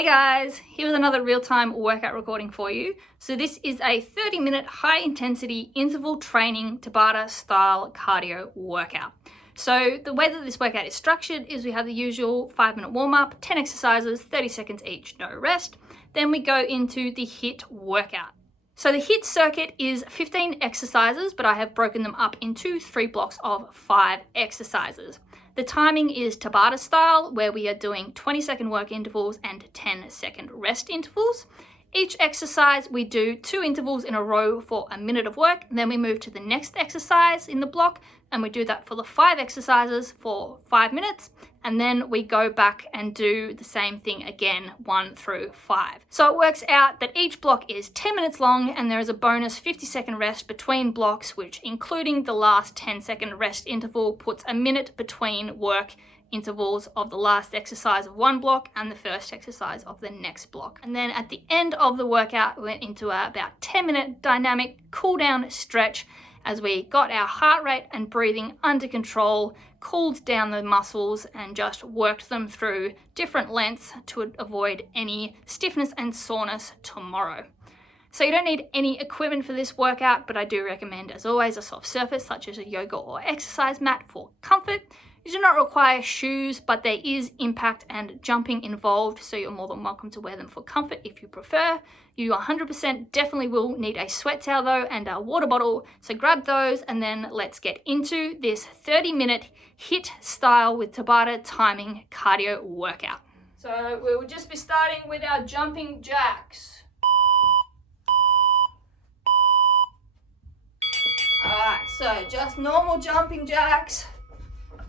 Hey guys, here's another real-time workout recording for you. So this is a 30-minute high-intensity interval training Tabata style cardio workout. So the way that this workout is structured is we have the usual 5-minute warm-up, 10 exercises, 30 seconds each, no rest. Then we go into the HIIT workout. So the HIIT circuit is 15 exercises, but I have broken them up into 3 blocks of 5 exercises. The timing is Tabata style, where we are doing 20-second work intervals and 10-second rest intervals. Each exercise, we do 2 intervals in a row for a minute of work. Then we move to the next exercise in the block, and we do that for the 5 exercises for 5 minutes. And then we go back and do the same thing again, 1 through 5. So it works out that each block is 10 minutes long, and there is a bonus 50-second rest between blocks, which, including the last 10-second rest interval, puts a minute between work intervals of the last exercise of one block and the first exercise of the next block. And then at the end of the workout, we went into about 10-minute dynamic cool down stretch as we got our heart rate and breathing under control, cooled down the muscles and just worked them through different lengths to avoid any stiffness and soreness tomorrow. So you don't need any equipment for this workout, but I do recommend, as always, a soft surface such as a yoga or exercise mat for comfort. You do not require shoes, but there is impact and jumping involved, so you're more than welcome to wear them for comfort if you prefer. You 100% definitely will need a sweat towel though and a water bottle, so grab those and then let's get into this 30-minute HIIT style with Tabata timing cardio workout. So we will just be starting with our jumping jacks. Alright, so just normal jumping jacks.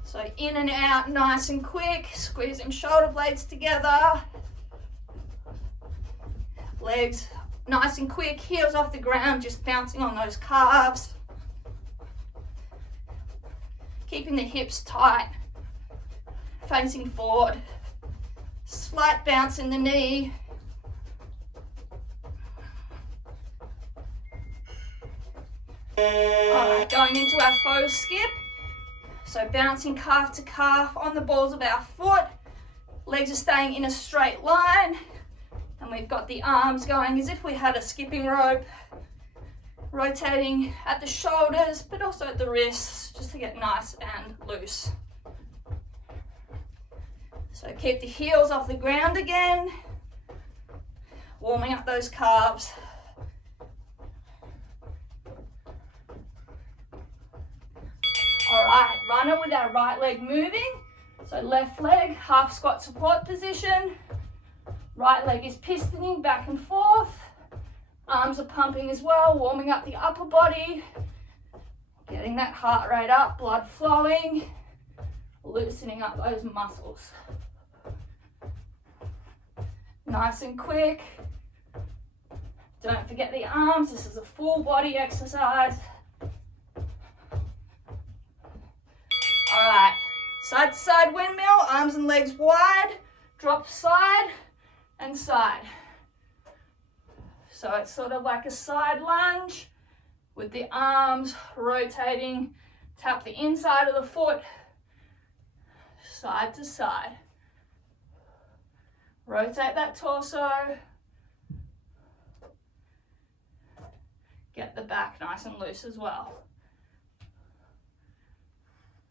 So in and out, nice and quick, squeezing shoulder blades together. Legs nice and quick, heels off the ground, just bouncing on those calves. Keeping the hips tight, facing forward. Slight bounce in the knee. Alright, going into our faux skip. So bouncing calf to calf on the balls of our foot. Legs are staying in a straight line. And we've got the arms going as if we had a skipping rope. Rotating at the shoulders, but also at the wrists, just to get nice and loose. So keep the heels off the ground again. Warming up those calves. Alright, run it with our right leg moving. So left leg, half squat support position. Right leg is pistoning back and forth. Arms are pumping as well, warming up the upper body. Getting that heart rate up, blood flowing. Loosening up those muscles. Nice and quick. Don't forget the arms, this is a full body exercise. Alright, side to side windmill, arms and legs wide, drop side and side. So it's sort of like a side lunge with the arms rotating, tap the inside of the foot, side to side. Rotate that torso. Get the back nice and loose as well.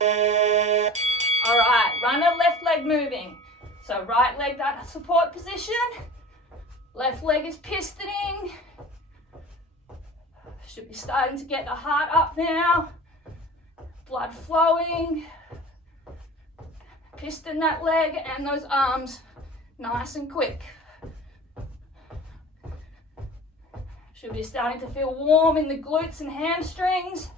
Alright, run a left leg moving. So right leg that support position. Left leg is pistoning. Should be starting to get the heart up now. Blood flowing. Piston that leg and those arms nice and quick. Should be starting to feel warm in the glutes and hamstrings.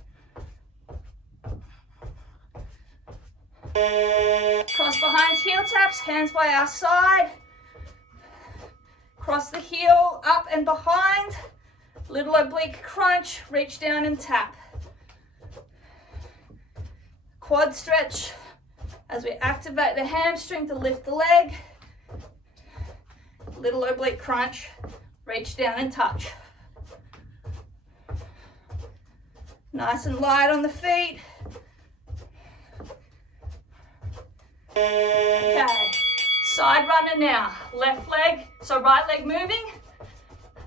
Cross behind heel taps, hands by our side. Cross the heel up and behind. Little oblique crunch, reach down and tap. Quad stretch as we activate the hamstring to lift the leg. Little oblique crunch, reach down and touch. Nice and light on the feet. Okay, Side runner now. Left leg, so right leg moving.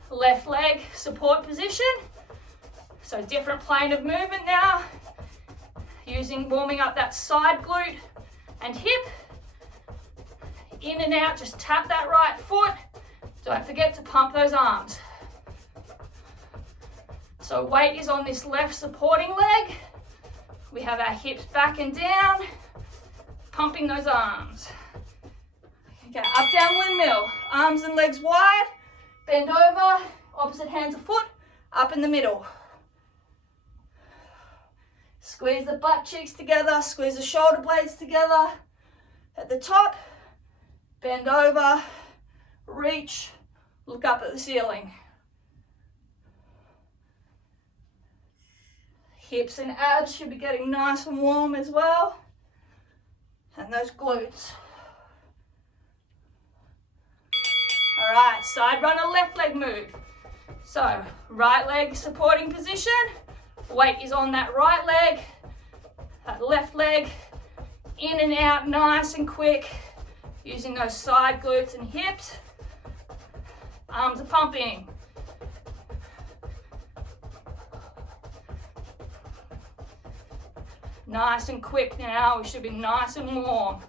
Left leg support position. So different plane of movement now. Warming up that side glute and hip. In and out, just tap that right foot. Don't forget to pump those arms. So weight is on this left supporting leg. We have our hips back and down, pumping those arms. Okay, up, down, windmill. Arms and legs wide, bend over, opposite hand to foot, up in the middle. Squeeze the butt cheeks together, squeeze the shoulder blades together. At the top, bend over, reach, look up at the ceiling. Hips and abs should be getting nice and warm as well. And those glutes. All right, side runner, left leg move. So, right leg supporting position. Weight is on that right leg. That left leg, in and out, nice and quick. Using those side glutes and hips. Arms are pumping. Nice and quick now. We should be nice and warm.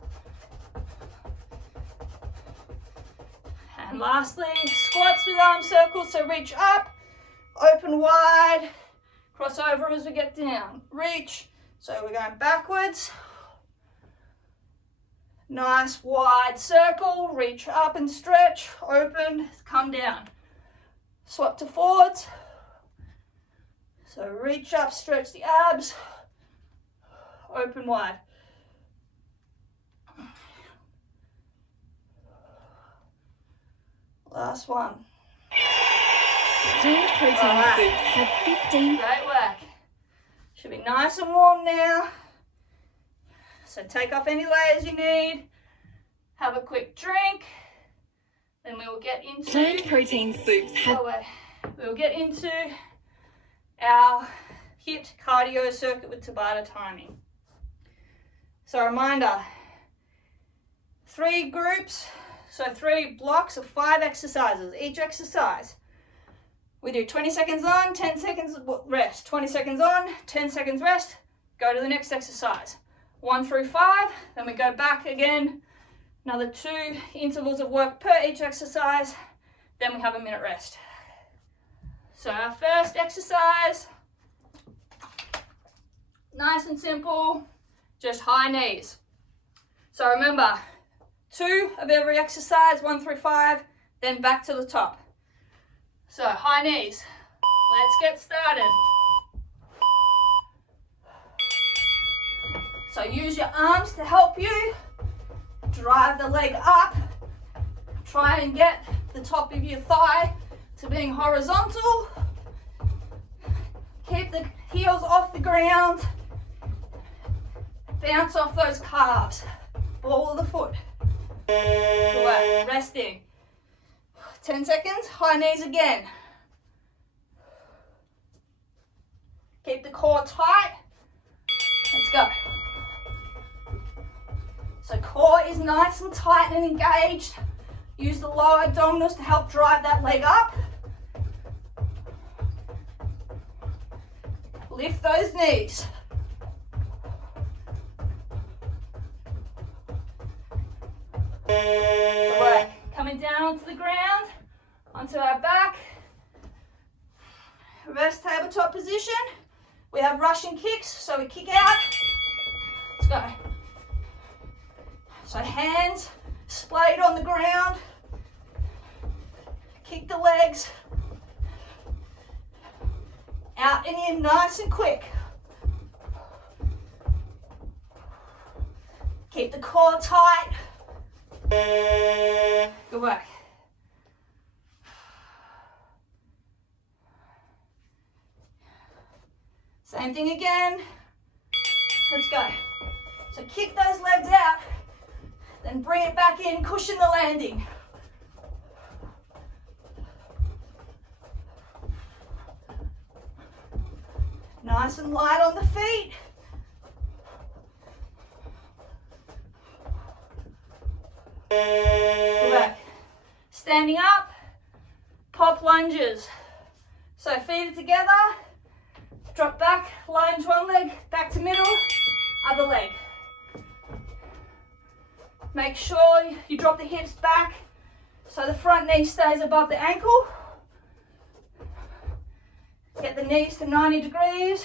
And lastly, squats with arm circles. So reach up, open wide, cross over as we get down. Reach. So we're going backwards. Nice wide circle. Reach up and stretch. Open, come down. Swap to forwards. So reach up, stretch the abs. Open wide. Last one. Plant protein soups have 15. Great work. Should be nice and warm now. So take off any layers you need. Have a quick drink. Then we will get into Plant protein soups have. We will get into our HIIT cardio circuit with Tabata timing. So reminder, 3 groups, so 3 blocks of 5 exercises. Each exercise, we do 20 seconds on, 10 seconds rest. 20 seconds on, 10 seconds rest. Go to the next exercise. 1 through 5, then we go back again. Another 2 intervals of work per each exercise. Then we have a minute rest. So our first exercise, nice and simple. Just high knees. So remember, 2 of every exercise, 1 through 5, then back to the top. So high knees. Let's get started. So use your arms to help you. Drive the leg up. Try and get the top of your thigh to being horizontal. Keep the heels off the ground. Bounce off those calves. Ball of the foot. Good work. Resting. 10 seconds. High knees again. Keep the core tight. Let's go. So core is nice and tight and engaged. Use the lower abdominals to help drive that leg up. Lift those knees. Good work. Coming down onto the ground, onto our back. Reverse tabletop position. We have Russian kicks, so we kick out. Let's go. So hands splayed on the ground. Kick the legs. Out and in nice and quick. Keep the core tight. Good work. Same thing again. Let's go. So kick those legs out, then bring it back in, cushion the landing. Nice and light on the feet. Go back. Standing up, pop lunges. So feet are together, drop back, lunge one leg, back to middle, other leg. Make sure you drop the hips back so the front knee stays above the ankle. Get the knees to 90 degrees,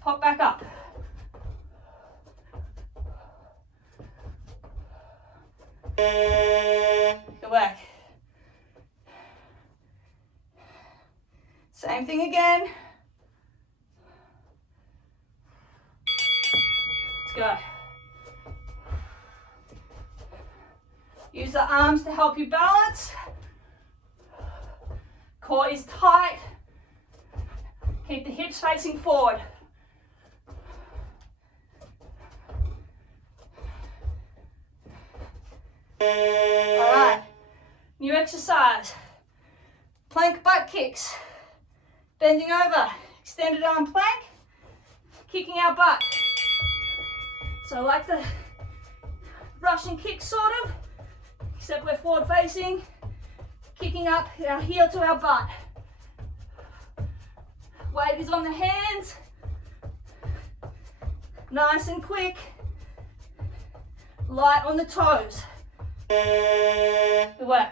pop back up. Go back. Same thing again. Let's go. Use the arms to help you balance. Core is tight. Keep the hips facing forward. All right, new exercise. Plank butt kicks. Bending over, extended arm plank, kicking our butt. So like the Russian kick sort of, except we're forward facing, kicking up our heel to our butt. Weight is on the hands, nice and quick, light on the toes. Good work.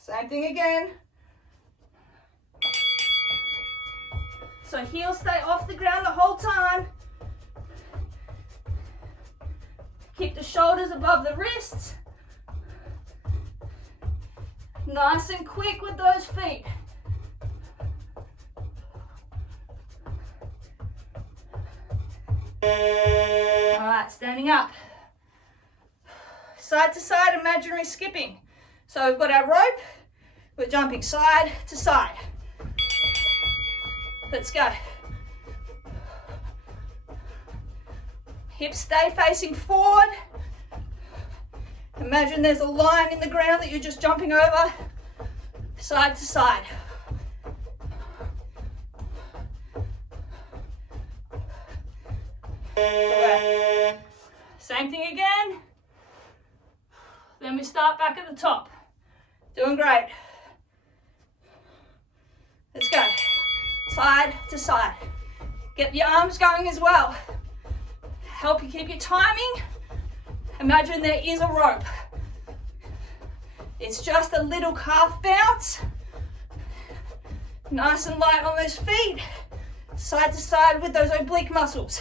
Same thing again. So heels stay off the ground the whole time. Keep the shoulders above the wrists. Nice and quick with those feet. All right, standing up. Side to side imaginary skipping. So we've got our rope. We're jumping side to side. Let's go. Hips stay facing forward. Imagine there's a line in the ground that you're just jumping over, side to side. Okay. Same thing again. Then we start back at the top. Doing great. Let's go. Side to side. Get your arms going as well. Help you keep your timing. Imagine there is a rope. It's just a little calf bounce. Nice and light on those feet. Side to side with those oblique muscles.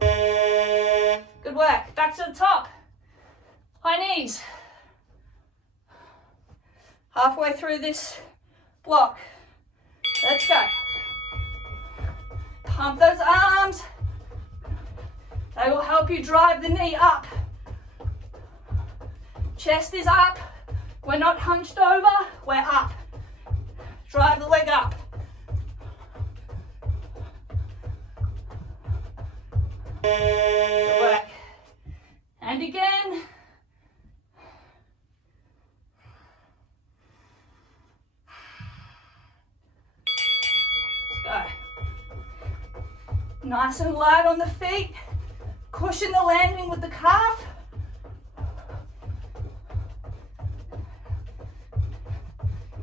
Good work. Back to the top. High knees. Halfway through this block. Let's go. Pump those arms. They will help you drive the knee up. Chest is up. We're not hunched over, we're up. Drive the leg up. Good work. And again. Let's go. Nice and light on the feet. Cushion the landing with the calf.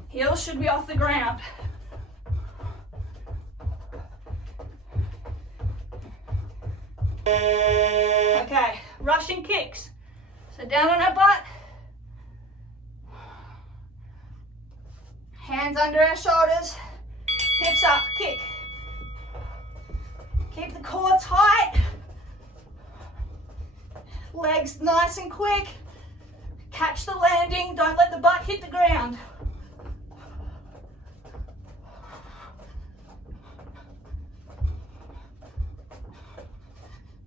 Heels should be off the ground. Okay, Russian kicks. So down on our butt. Hands under our shoulders. Hips up, kick. Keep the core tight. Legs nice and quick. Catch the landing, don't let the butt hit the ground.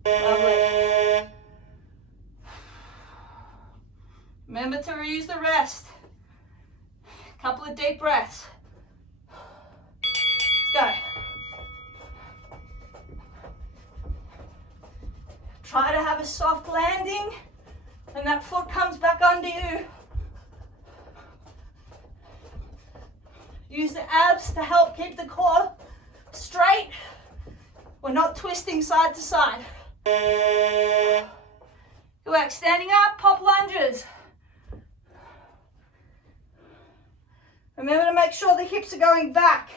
Lovely. Remember to reuse the rest. Couple of deep breaths. Let's go. Try to have a soft landing and that foot comes back under you. Use the abs to help keep the core straight. We're not twisting side to side. Good work. Standing up, pop lunges. Remember to make sure the hips are going back.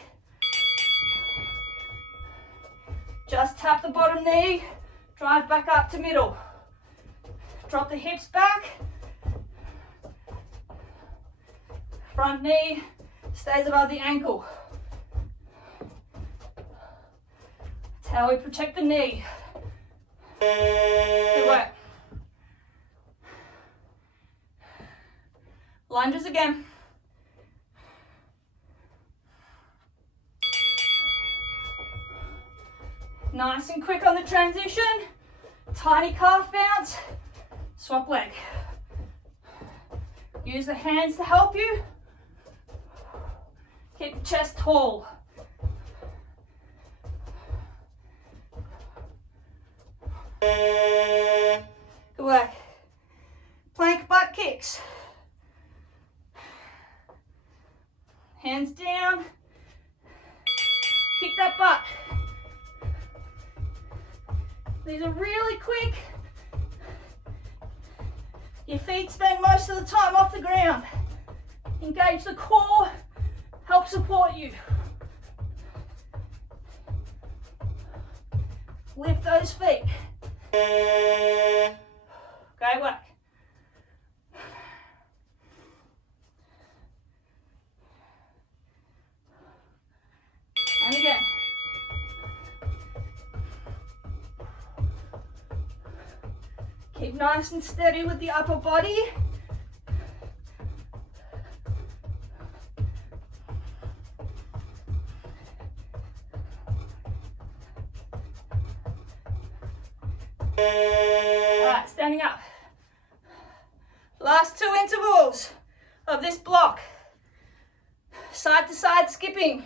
Just tap the bottom knee, drive back up to middle. Drop the hips back. Front knee stays above the ankle. That's how we protect the knee. Good work. Lunges again. Nice and quick on the transition. Tiny calf bounce. Swap leg. Use the hands to help you. Keep the chest tall. Good work. Plank butt kicks. Hands down. Kick that butt. These are really quick. Your feet spend most of the time off the ground. Engage the core, help support you. Lift those feet. Great work. And again. Keep nice and steady with the upper body. Alright, standing up. Last 2 intervals of this block. Side to side skipping.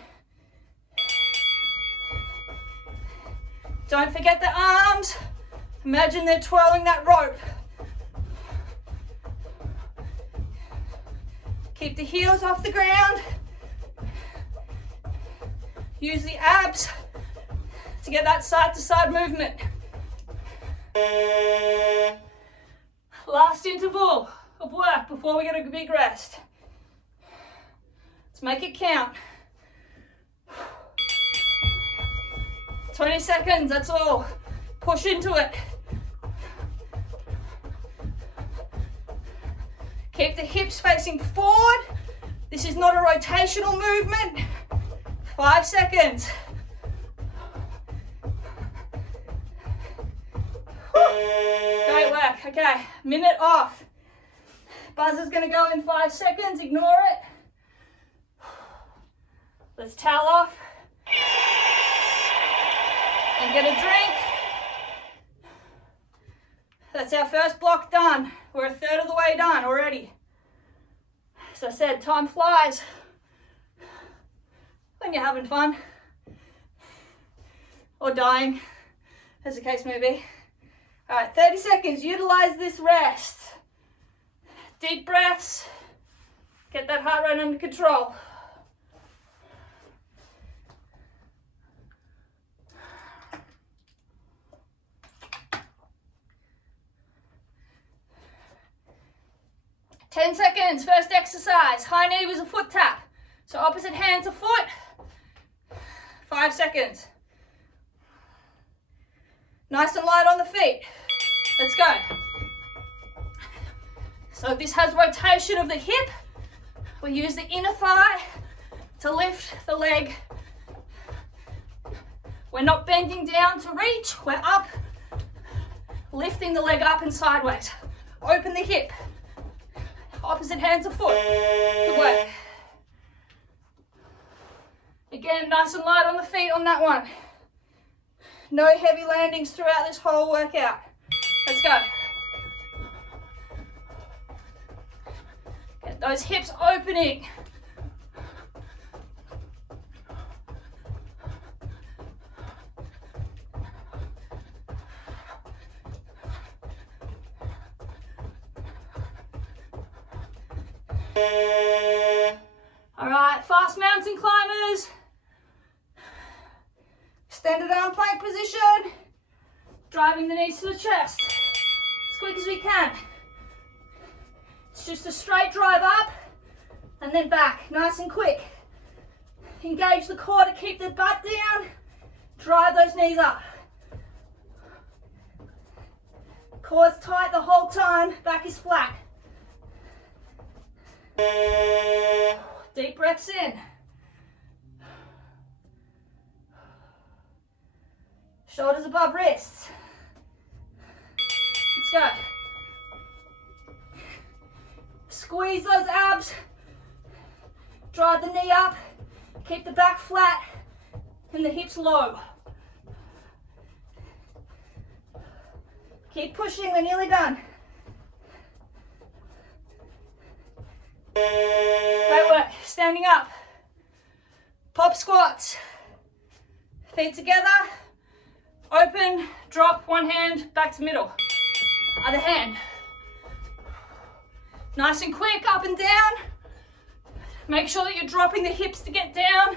Don't forget the arms. Imagine they're twirling that rope. Keep the heels off the ground. Use the abs to get that side to side movement. Last interval of work before we get a big rest. Let's make it count. 20 seconds, that's all. Push into it. Keep the hips facing forward. This is not a rotational movement. 5 seconds. Great work. Okay, minute off. Buzzer's gonna go in 5 seconds, ignore it. Let's towel off and get a drink. That's our first block done. We're a third of the way done already. As I said, time flies when you're having fun or dying, as the case may be. All right, 30 seconds. Utilize this rest. Deep breaths. Get that heart rate under control. Ten seconds, first exercise. High knee was a foot tap. So opposite hand to foot. 5 seconds. Nice and light on the feet. Let's go. So this has rotation of the hip. We use the inner thigh to lift the leg. We're not bending down to reach, we're up, lifting the leg up and sideways. Open the hip. Opposite hand to foot. Good work. Again, nice and light on the feet on that one. No heavy landings throughout this whole workout. Let's go. Get those hips opening. All right, fast mountain climbers. Extended arm plank position. Driving the knees to the chest. As quick as we can. It's just a straight drive up and then back, nice and quick. Engage the core to keep the butt down. Drive those knees up. Core's tight the whole time, back is flat. Deep breaths in. Shoulders above wrists. Let's go. Squeeze those abs. Drive the knee up. Keep the back flat and the hips low. Keep pushing, we're nearly done. Great work. Standing up. Pop squats. Feet together. Open, drop, one hand, back to middle. Other hand. Nice and quick, up and down. Make sure that you're dropping the hips to get down,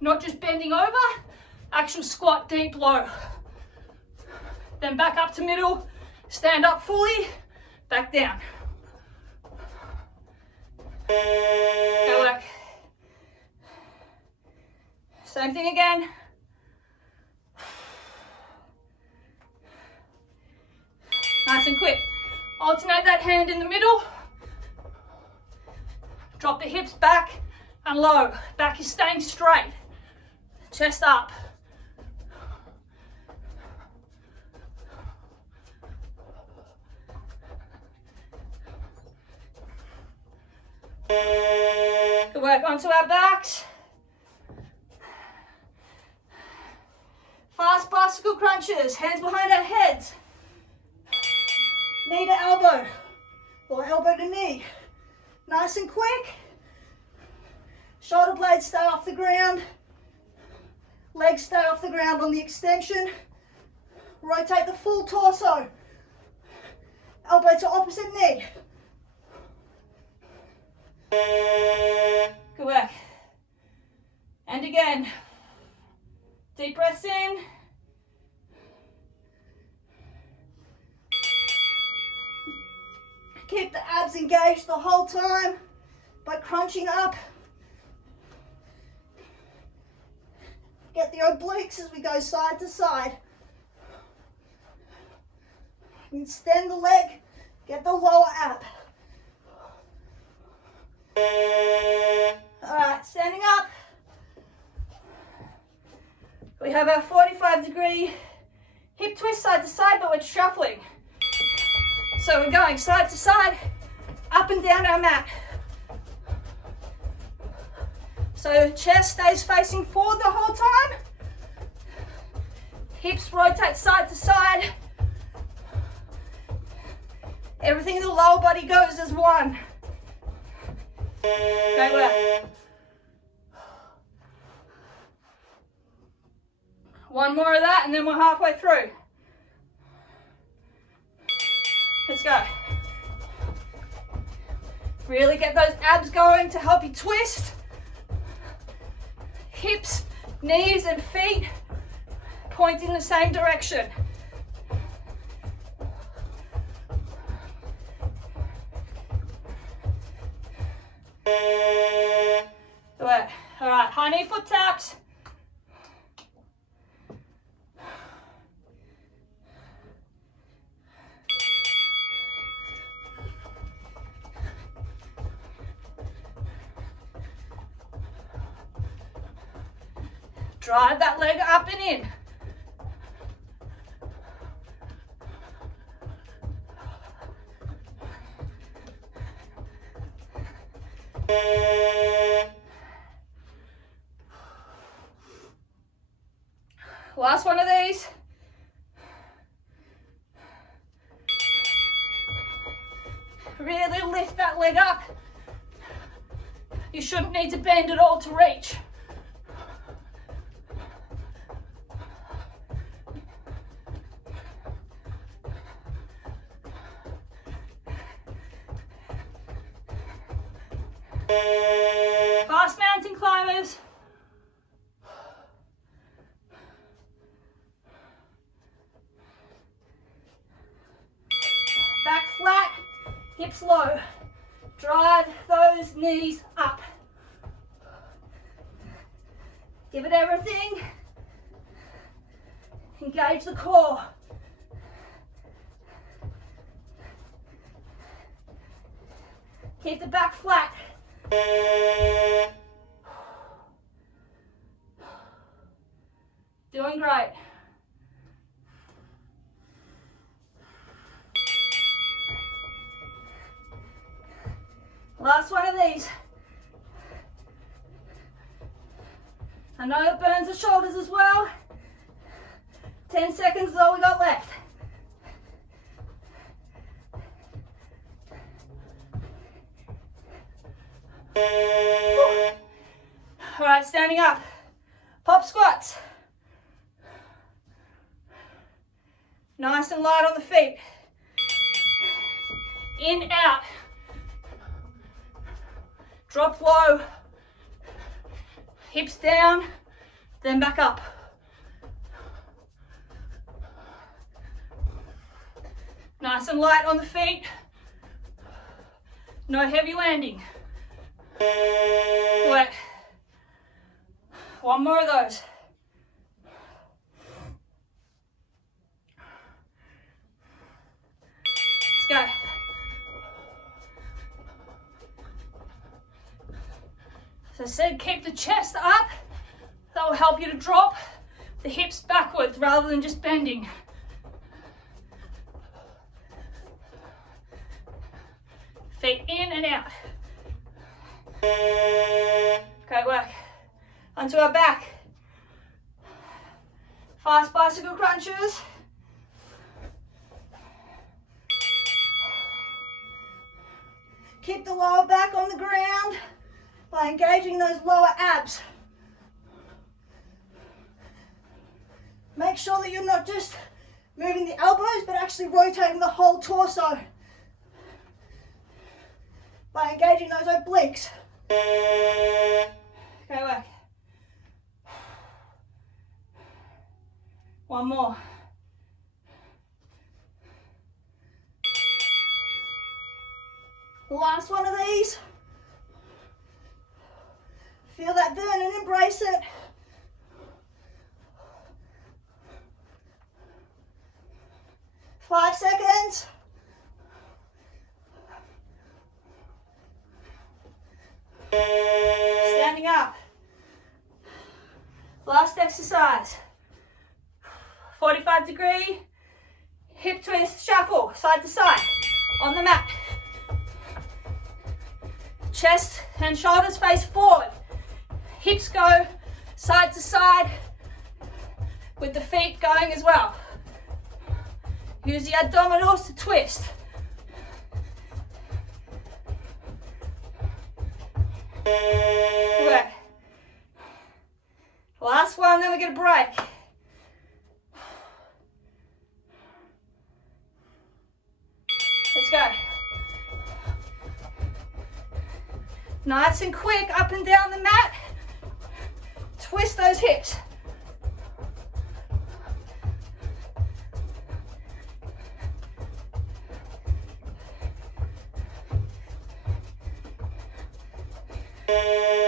not just bending over. Actual squat, deep, low. Then back up to middle, stand up fully, back down. Good work. Same thing again. Nice and quick. Alternate that hand in the middle. Drop the hips back and low. Back is staying straight. Chest up. Good work, onto our backs. Fast bicycle crunches, hands behind our heads. Knee to elbow, or elbow to knee. Nice and quick. Shoulder blades stay off the ground. Legs stay off the ground on the extension. Rotate the full torso. Elbow to opposite knee. Good work. And again. Deep breaths in. Keep the abs engaged the whole time by crunching up. Get the obliques as we go side to side. Extend the leg, get the lower ab. All right, standing up. We have our 45-degree hip twist side to side, but we're shuffling. So we're going side to side, up and down our mat. So chest stays facing forward the whole time. Hips rotate side to side. Everything in the lower body goes as one. Great work. One more of that and then we're halfway through. Let's go. Really get those abs going to help you twist. Hips, knees and feet point in the same direction. Good. All right, high knee foot taps. Drive that leg up and in. Last one of these. Really lift that leg up. You shouldn't need to bend at all to reach. Fast mountain climbers. Back flat, hips low. Drive those knees up. Give it everything. Engage the core. Keep the back flat. Doing great. Last one of these. I know it burns the shoulders as well. 10 seconds is all we got left. All right, standing up. Pop squats. Nice and light on the feet. In, out. Drop low. Hips down, then back up. Nice and light on the feet. No heavy landing. Wait. One more of those. Let's go. As I said, keep the chest up. That will help you to drop the hips backwards rather than just bending. Feet in and out. Great work. Onto our back. Fast bicycle crunches. Keep the lower back on the ground by engaging those lower abs. Make sure that you're not just moving the elbows, but actually rotating the whole torso by engaging those obliques. Okay, work. One more. Last one of these. Feel that burn and embrace it. Five seconds. Standing up. Last exercise. 45-degree hip twist shuffle, side to side on the mat. Chest and shoulders face forward. Hips go side to side with the feet going as well. Use the abdominals to twist. Good. Last one, then we get a break. Let's go. Nice and quick, up and down the mat. Twist those hips.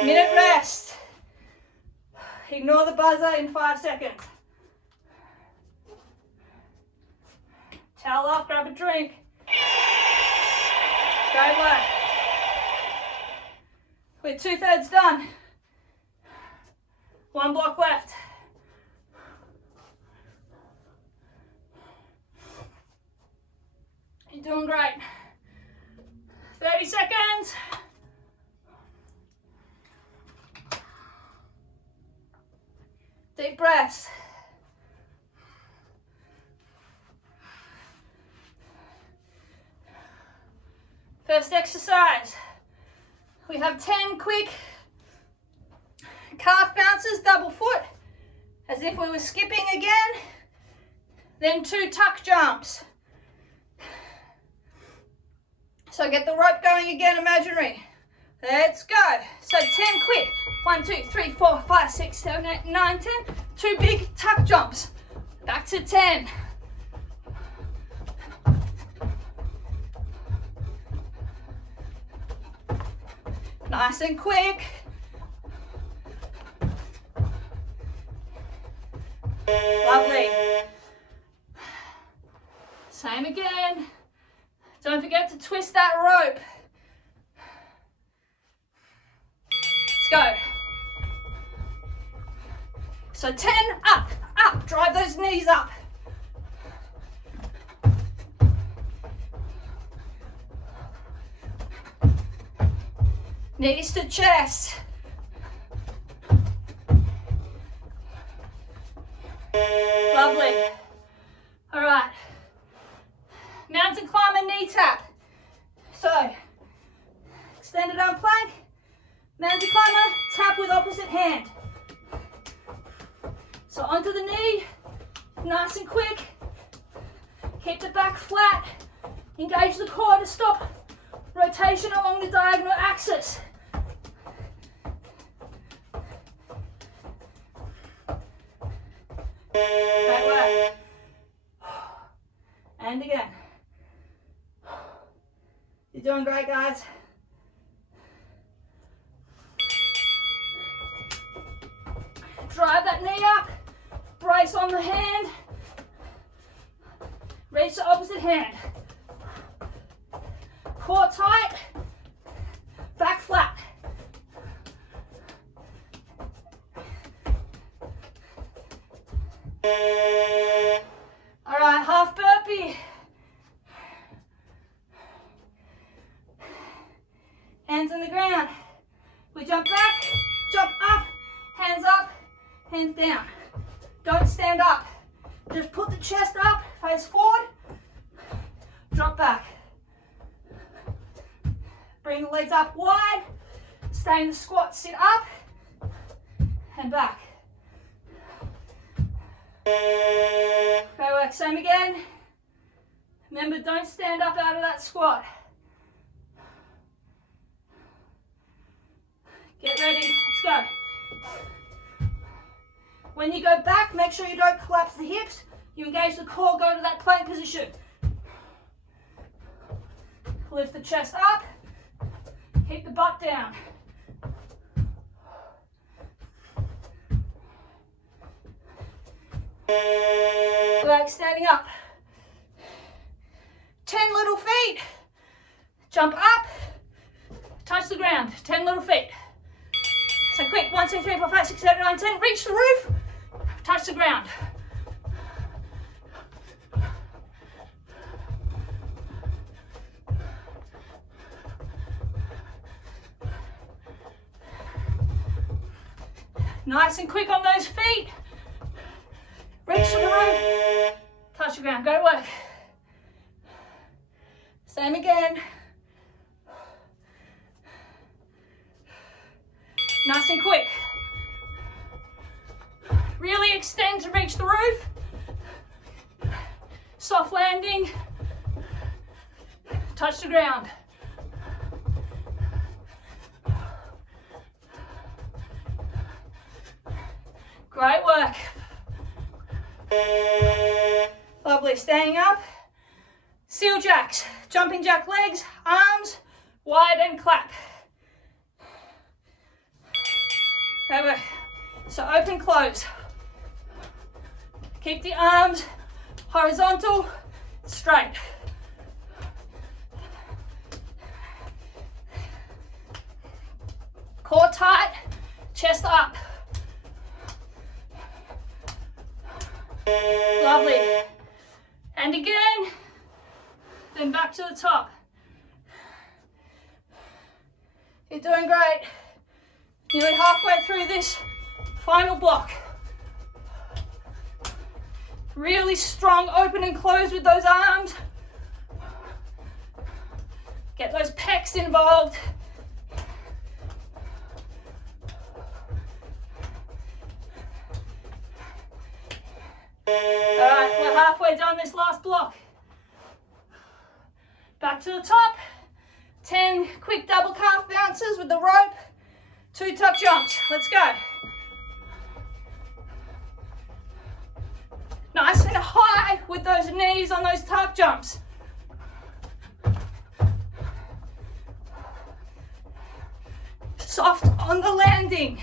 Minute rest. Ignore the buzzer in 5 seconds. Towel off, grab a drink. Great work. We're 2/3 done. One block left. You're doing great. 30 seconds. Deep breaths. First exercise. We have 10 quick calf bounces, double foot, as if we were skipping again. Then 2 tuck jumps. So get the rope going again, imaginary. Let's go. So 10 quick. 1, 2, 3, 4, 5, 6, 7, 8, 9, 10. 2 big tuck jumps. Back to 10. Nice and quick. Lovely. Same again. Don't forget to twist that rope. Let's go. So 10, up, up. Drive those knees up. Knees to chest. Lovely. All right. Mountain climber knee tap. So, extended arm plank, mountain climber, tap with opposite hand. So onto the knee, nice and quick. Keep the back flat. Engage the core to stop rotation along the diagonal axis. Great work. And again. You're doing great, guys. Drive that knee up. Brace on the hand. Reach the opposite hand. Core tight. Back flat. All right, half burpee. Hands on the ground. We jump back, jump up, hands down. Don't stand up. Just put the chest up, face forward, drop back. Bring the legs up wide, stay in the squat, sit up, and back. Great work, same again. Remember, don't stand up out of that squat. Get ready, let's go. When you go back, make sure you don't collapse the hips. You engage the core, go to that plank position. Lift the chest up, keep the butt down. Like standing up. 10 little feet. Jump up, touch the ground. 10 little feet. So quick, 1, 2, 3, 4, 5, 6, 7, 8, 9, 10. Reach the roof, touch the ground. Nice and quick on those feet. Reach to the roof, touch the ground. Go to work. Same again. Nice and quick. Really extend to reach the roof. Soft landing. Touch the ground. Great work. Lovely. Standing up. Seal jacks. Jumping jack legs, arms wide and clap. Okay, work. So open, close. Keep the arms horizontal, straight. Core tight, chest up. Lovely. And again, then back to the top. You're doing great. Nearly halfway through this final block. Really strong open and close with those arms. Get those pecs involved. All right, we're halfway done this last block. Back to the top. 10 quick double calf bounces with the rope. 2 tuck jumps. Let's go. Nice and high with those knees on those tuck jumps. soft on the landing.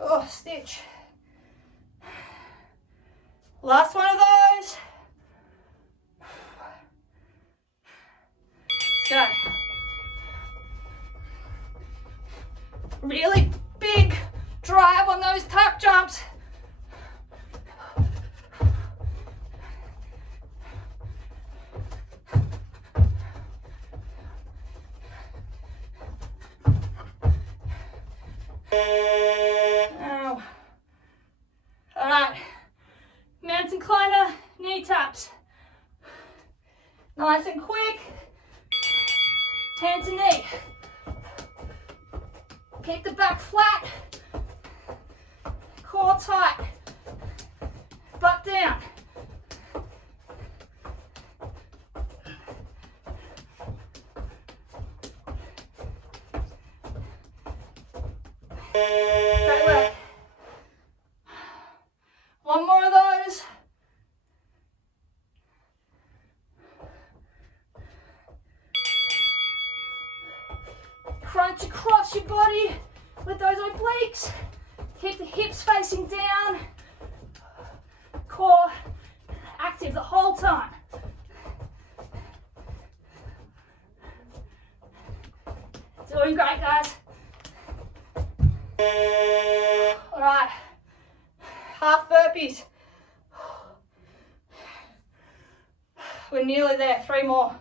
Oh, stitch. Last one of those. Let's go. Really big drive on those tuck jumps. Oh. All right, mountain climber, knee taps. Nice and quick, hands and knee. Keep the back flat, core tight, butt down. Great work. One more of those. Crunch across your body with those obliques. Keep the hips facing down. Core active the whole time. Doing great, guys. All right, half burpees. We're nearly there, 3 more.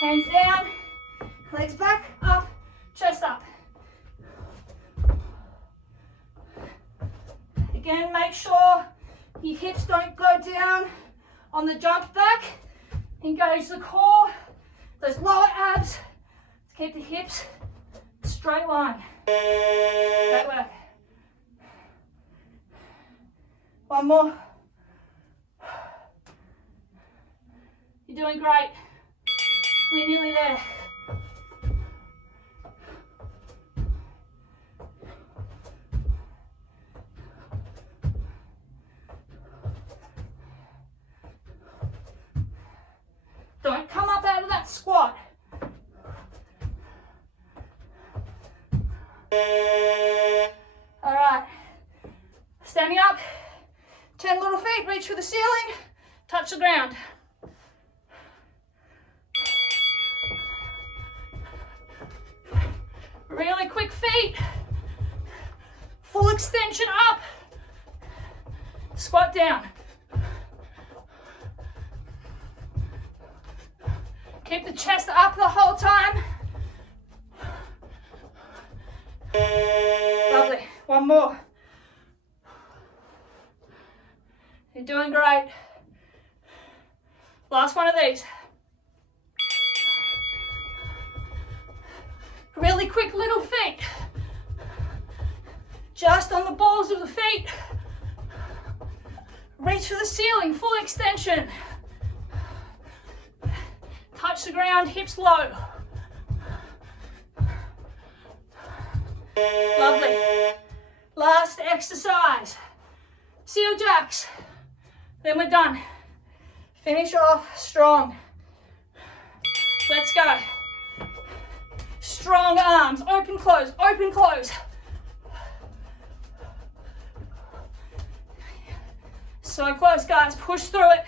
Hands down, legs back, up, chest up. Again, make sure your hips don't go down on the jump back. Engage the core, those lower abs, to keep the hips straight line. Great work. One more. You're doing great. We're nearly there. Don't come up out of that squat. All right, standing up, 10 little feet, reach for the ceiling, touch the ground. Really quick feet, full extension up, squat down. Keep the chest up the whole time. Lovely. One more. You're doing great. Last one of these. Really quick little feet. Just on the balls of the feet. Reach for the ceiling, full extension. Touch the ground, hips low. Lovely. Last exercise. Seal jacks. Then we're done. Finish off strong. Let's go. Strong arms. Open, close, open, close. So close, guys. Push through it.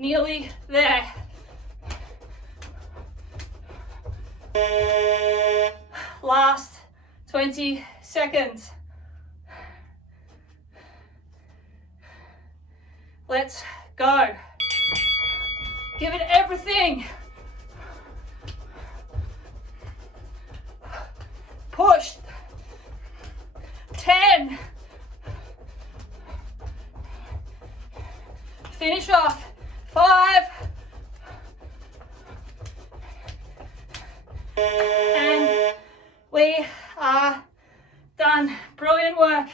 Nearly there. Last 20 seconds. Let's go. Give it everything. Push. 10. Finish off. 5. And we are done. Brilliant work.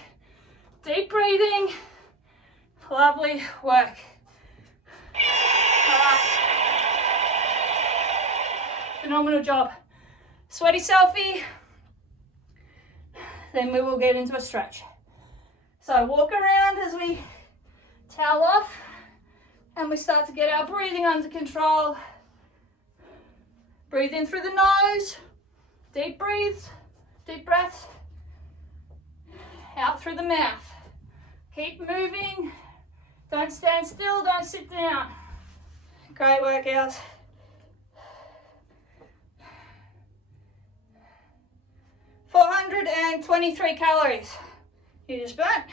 Deep breathing. Lovely work. All right. Phenomenal job. Sweaty selfie. Then we will get into a stretch. So walk around as we Towel off, and we start to get our breathing under control. Breathe in through the nose, deep breaths, deep breaths, out through the mouth. Keep moving, don't stand still, don't sit down. Great workouts. $423 calories you just burnt.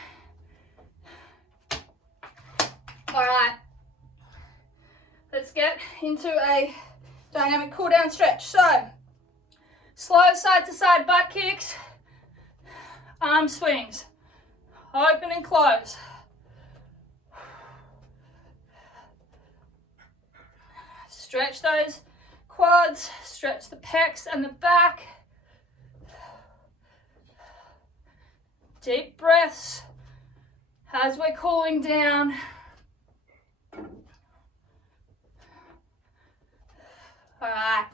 All right, let's get into a dynamic cool down stretch. So, slow side to side butt kicks, arm swings, open and close. Stretch those quads, stretch the pecs and the back. Deep breaths as we're cooling down. All right,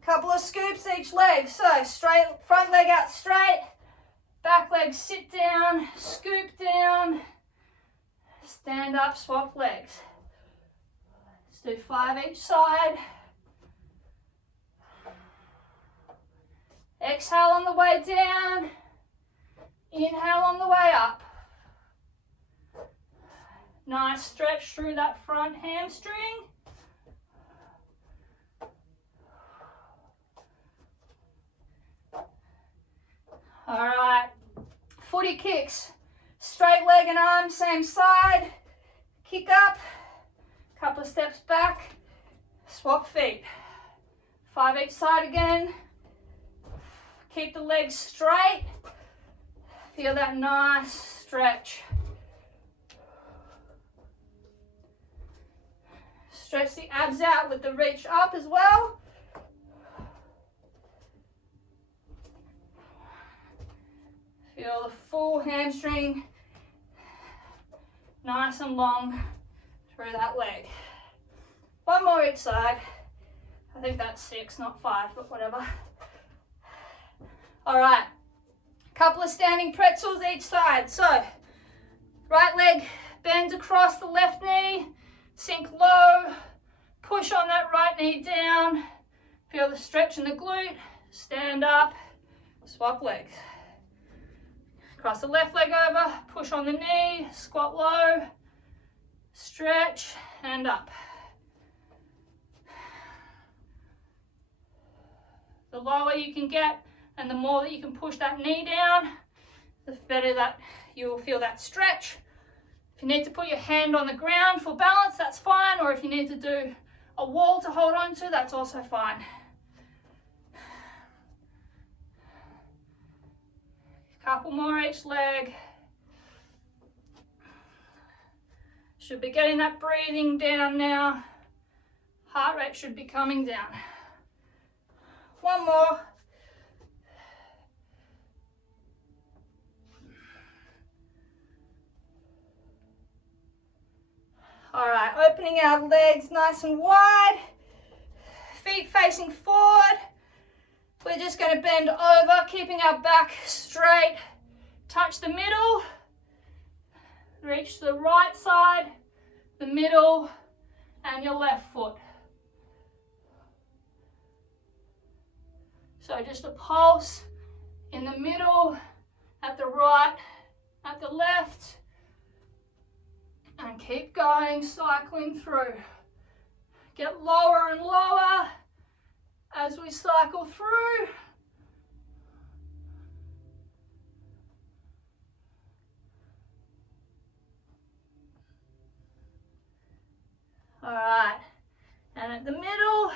couple of scoops each leg. So straight, front leg out straight, back leg sit down, scoop down, stand up, swap legs. Let's do 5 each side. Exhale on the way down, inhale on the way up. Nice stretch through that front hamstring. All right, footy kicks, straight leg and arm, same side, kick up, couple of steps back, swap feet. 5 each side again. Keep the legs straight. Feel that nice stretch. Stretch the abs out with the reach up as well. Feel the full hamstring nice and long through that leg. 1 more each side. I think that's 6, not 5, but whatever. All right, couple of standing pretzels each side. So, right leg bends across the left knee, sink low, push on that right knee down, feel the stretch in the glute, stand up, swap legs. Cross the left leg over, push on the knee, squat low, stretch, and up. The lower you can get and the more that you can push that knee down, the better that you will feel that stretch. If you need to put your hand on the ground for balance, that's fine, or if you need to do a wall to hold on to, that's also fine. Couple more each leg. Should be getting that breathing down now. Heart rate should be coming down. 1 more. All right, opening our legs nice and wide. Feet facing forward. We're just going to bend over, keeping our back straight. Touch the middle. Reach the right side, the middle, and your left foot. So just a pulse in the middle, at the right, at the left, and keep going, cycling through. Get lower and lower as we cycle through. All right, and at the middle,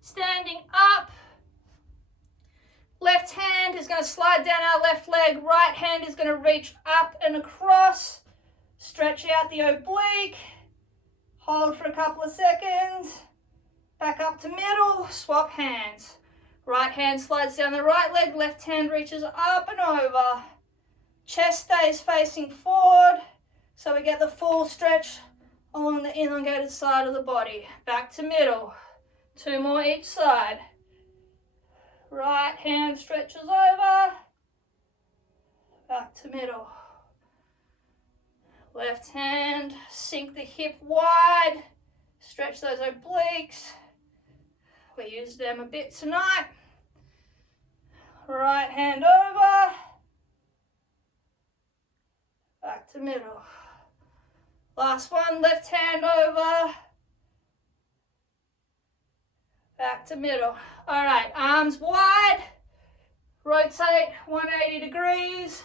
standing up. Left hand is going to slide down our left leg. Right hand is going to reach up and across. Stretch out the oblique. Hold for a couple of seconds. Back up to middle. Swap hands. Right hand slides down the right leg. Left hand reaches up and over. Chest stays facing forward, so we get the full stretch along the elongated side of the body. Back to middle. 2 more each side. Right hand stretches over, back to middle. Left hand, sink the hip wide, stretch those obliques. We used them a bit tonight. Right hand over, back to middle. Last one, left hand over, back to middle. All right, arms wide, rotate 180 degrees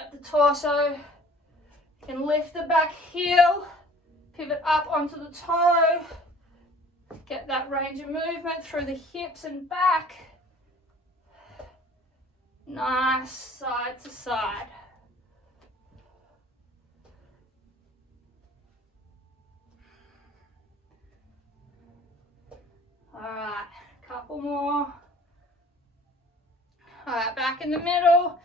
at the torso. You can lift the back heel, pivot up onto the toe, get that range of movement through the hips and back. Nice, side to side. All right, couple more. All right, back in the middle.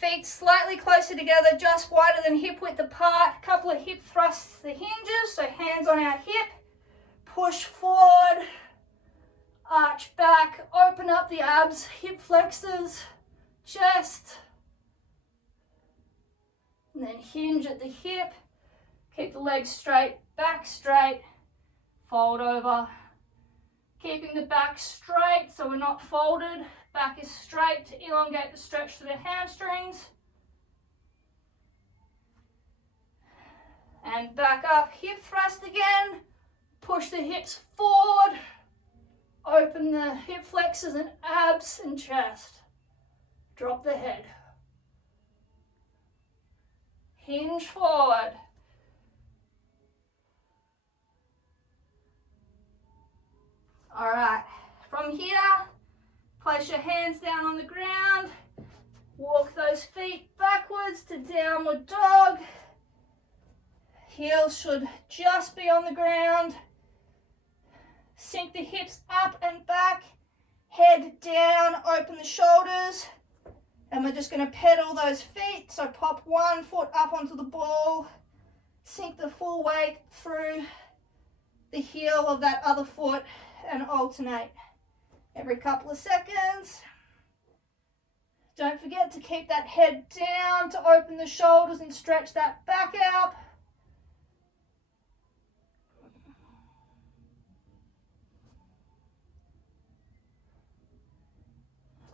Feet slightly closer together, just wider than hip width apart. Couple of hip thrusts, the hinges, so hands on our hip. Push forward, arch back, open up the abs, hip flexors, chest. And then hinge at the hip. Keep the legs straight, back straight, fold over. Keeping the back straight so we're not folded. Back is straight to elongate the stretch to the hamstrings. And back up, hip thrust again. Push the hips forward. Open the hip flexors and abs and chest. Drop the head. Hinge forward. All right, from here, place your hands down on the ground. Walk those feet backwards to downward dog. Heels should just be on the ground. Sink the hips up and back. Head down, open the shoulders. And we're just going to pedal those feet. So pop one foot up onto the ball. Sink the full weight through the heel of that other foot and alternate every couple of seconds. Don't forget to keep that head down to open the shoulders and stretch that back out.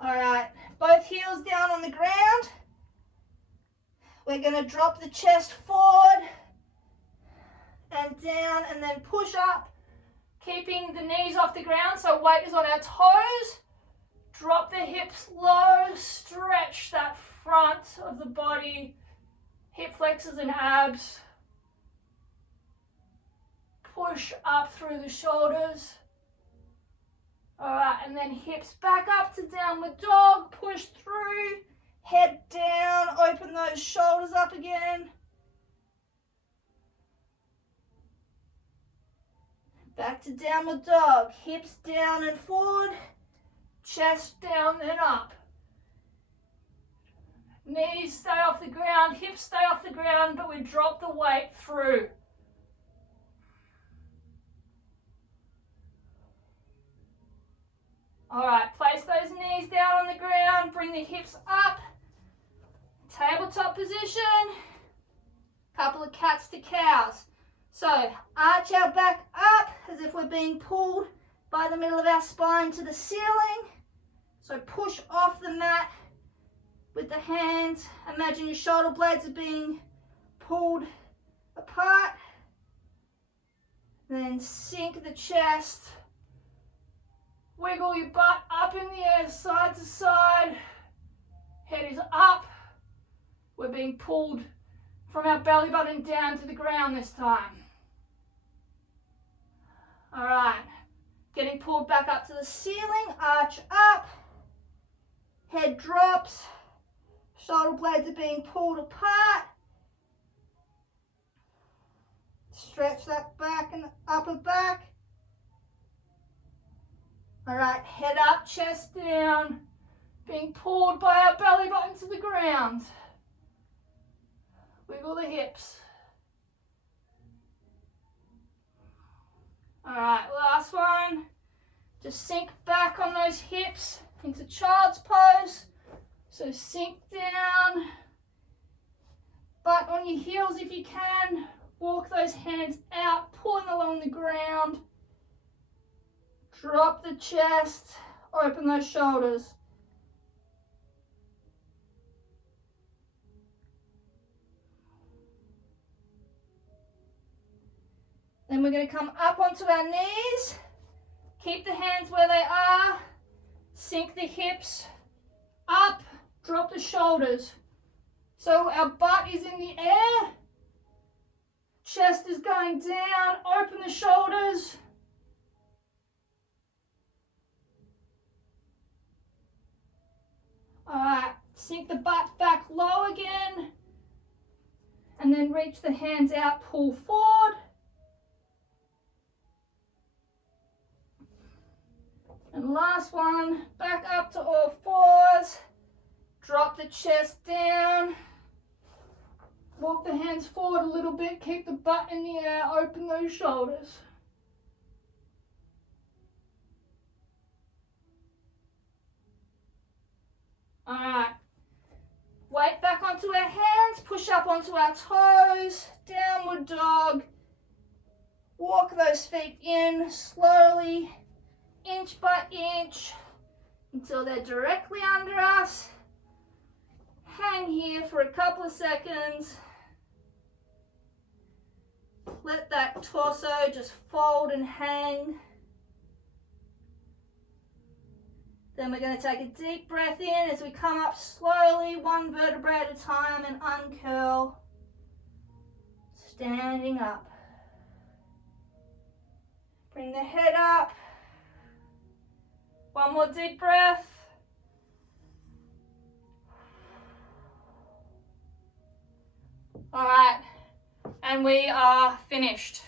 All right, both heels down on the ground. We're going to drop the chest forward and down and then push up. Keeping the knees off the ground so weight is on our toes. Drop the hips low, stretch that front of the body, hip flexors and abs. Push up through the shoulders. All right, and then hips back up to downward dog, push through, head down, open those shoulders up again. Back to downward dog, hips down and forward, chest down then up. Knees stay off the ground, hips stay off the ground, but we drop the weight through. All right, place those knees down on the ground, bring the hips up, tabletop position, couple of cats to cows. So arch our back up as if we're being pulled by the middle of our spine to the ceiling. So push off the mat with the hands. Imagine your shoulder blades are being pulled apart. Then sink the chest. Wiggle your butt up in the air, side to side. Head is up. We're being pulled from our belly button down to the ground this time. All right, getting pulled back up to the ceiling, arch up, head drops, shoulder blades are being pulled apart. Stretch that back and upper back. All right, head up, chest down, being pulled by our belly button to the ground. Wiggle the hips. All right, last one. Just sink back on those hips into child's pose. So sink down, Butt on your heels if you can. Walk those hands out, pulling along the ground. Drop the chest, open those shoulders. Then we're going to come up onto our knees. Keep the hands where they are. Sink the hips up, drop the shoulders. So our butt is in the air. Chest is going down, open the shoulders. Alright, sink the butt back low again. And then reach the hands out, pull forward. And last one, back up to all fours. Drop the chest down. Walk the hands forward a little bit, keep the butt in the air, open those shoulders. Alright, weight back onto our hands, push up onto our toes, downward dog. Walk those feet in slowly, inch by inch, until they're directly under us. Hang here for a couple of seconds. Let that torso just fold and hang. Then we're going to take a deep breath in as we come up slowly, one vertebrae at a time, and uncurl. Standing up. Bring the head up. One more deep breath. All right, and we are finished.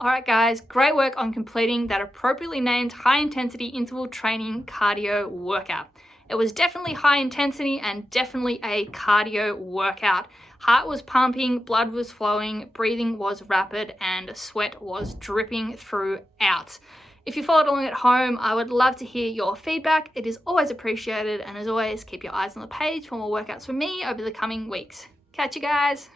All right, guys, great work on completing that appropriately named high intensity interval training cardio workout. It was definitely high intensity and definitely a cardio workout. Heart was pumping, blood was flowing, breathing was rapid, and sweat was dripping throughout. If you followed along at home, I would love to hear your feedback. It is always appreciated, and as always, keep your eyes on the page for more workouts from me over the coming weeks. Catch you guys.